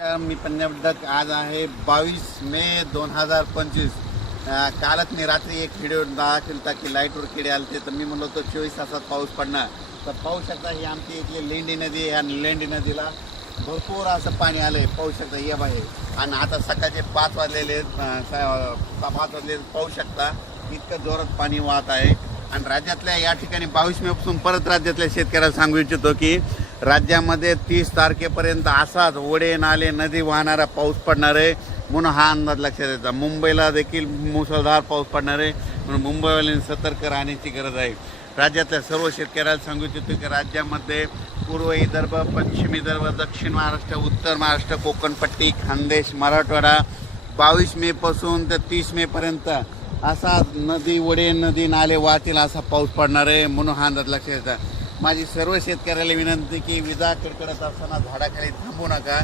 मी पंजाबडक आज आहे 22 मे 2025. कालच मी रात्री एक व्हिडिओ दाखवला की लाईटवर किडे आले तर मी म्हणलो तो 24 तासात पाऊस पडणार. तर पाहू शकता ही आमची इथली लेंडी नदी आहे. ह्या लेंडी नदीला भरपूर असं पाणी आलंय, पाहू शकता या बाहेर. आणि आता सकाळचे 5 वाजलेले 5 वाजले पाहू शकता इतकं जोरात पाणी वाहत आहे. आणि राज्यातल्या या ठिकाणी 22 मेपासून परत राज्यातल्या शेतकऱ्याला सांगू इच्छितो की राज्यामध्ये 30 तारखेपर्यंत असाच ओढे नाले नदी वाहणारा पाऊस पडणार आहे, म्हणून हा अंदाज लक्षात येतो. मुंबईला देखील मुसळधार पाऊस पडणार आहे, म्हणून मुंबईवाल्यांनी सतर्क राहण्याची गरज आहे. राज्यातल्या सर्व शेतकऱ्याला सांगू इच्छितो की राज्यामध्ये पूर्व विदर्भ, पश्चिम विदर्भ, दक्षिण महाराष्ट्र, उत्तर महाराष्ट्र, कोकणपट्टी, खानदेश, मराठवाडा 22 मेपासून ते 30 मेपर्यंत असा नदी ओढे नदी नाले वाहतील असा पाऊस पडणार आहे, म्हणून हा अंदाज लक्षात येतो. माझी सर्व शेतकऱ्याला विनंती की विजा कडकडत असताना झाडाखाली थांबू नका.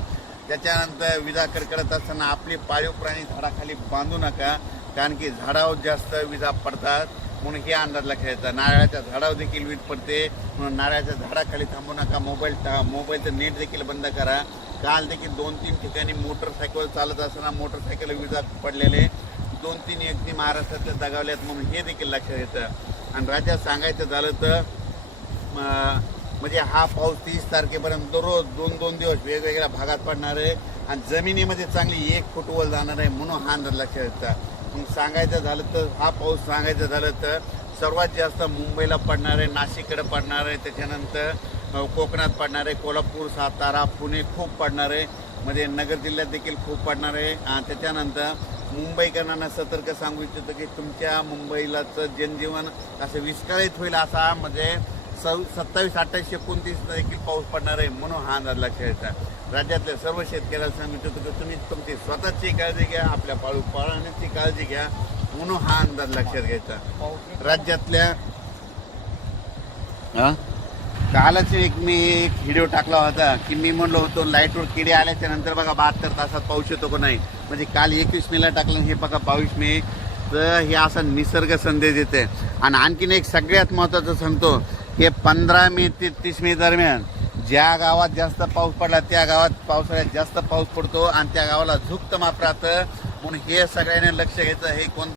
त्याच्यानंतर विजा कडकडत असताना आपले पाळीव प्राणी झाडाखाली बांधू नका, कारण की झाडावर जास्त विजा पडतात, म्हणून हे अंदाज लक्षात येतात. नारळाच्या झाडावर देखील वीज पडते, म्हणून नारळाच्या झाडाखाली थांबू नका. मोबाईलचं नेट देखील बंद करा. काल देखील 2-3 ठिकाणी मोटरसायकल चालत असताना मोटरसायकल विजा पडलेले 2-3 व्यक्ती महाराष्ट्रातल्या दगावल्यात, म्हणून हे देखील लक्षात येतं. आणि राज्यात सांगायचं झालं तर म्हणजे हा पाऊस 30 तारखेपर्यंत दररोज 2-2 दिवस वेगवेगळ्या भागात पडणार आहे आणि जमिनीमध्ये चांगली 1 फूट वर जाणार आहे, म्हणून हा अंदाज लक्षात येतात. मग सांगायचं झालं तर हा पाऊस सांगायचं झालं तर सर्वात जास्त मुंबईला पडणार आहे, नाशिककडे पडणार आहे, त्याच्यानंतर कोकणात पडणार आहे, कोल्हापूर, सातारा, पुणे खूप पडणार आहे, म्हणजे नगर जिल्ह्यात देखील खूप पडणार आहे. त्याच्यानंतर मुंबईकरांना सतर्क सांगू इच्छितो की तुमच्या मुंबईलाचं जनजीवन असं विस्कळीत होईल असा म्हणजे 27, 28, 29 देखील पाऊस पडणार आहे, म्हणून हा अंदाज लक्षात येतात. राज्यातल्या सर्व शेतकऱ्याला सांगू इच्छितो की तुम्ही तुमची स्वतःची काळजी घ्या, आपल्या पाळण्याची काळजी घ्या, म्हणून हा अंदाज लक्षात घ्यायचा. राज्यातल्या कालच मी एक व्हिडिओ टाकला होता की मी म्हणलो होतो लाईटवर किडे आल्याच्या नंतर बघा 72 तासात पाऊस येतो का नाही. म्हणजे काल 21 मेला टाकलं, हे बघा 22 मे. तर हे असा निसर्ग संदेश देते. आणि आणखीन एक सगळ्यात महत्त्वाचं सांगतो की 15 मे ते 30 मे दरम्यान ज्या गावात जास्त पाऊस पडला त्या गावात पावसाळ्यात जास्त पाऊस पडतो आणि त्या गावाला झुकतं माप राहतं, म्हणून हे सगळ्यांनी लक्ष घ्यायचं. हे कोण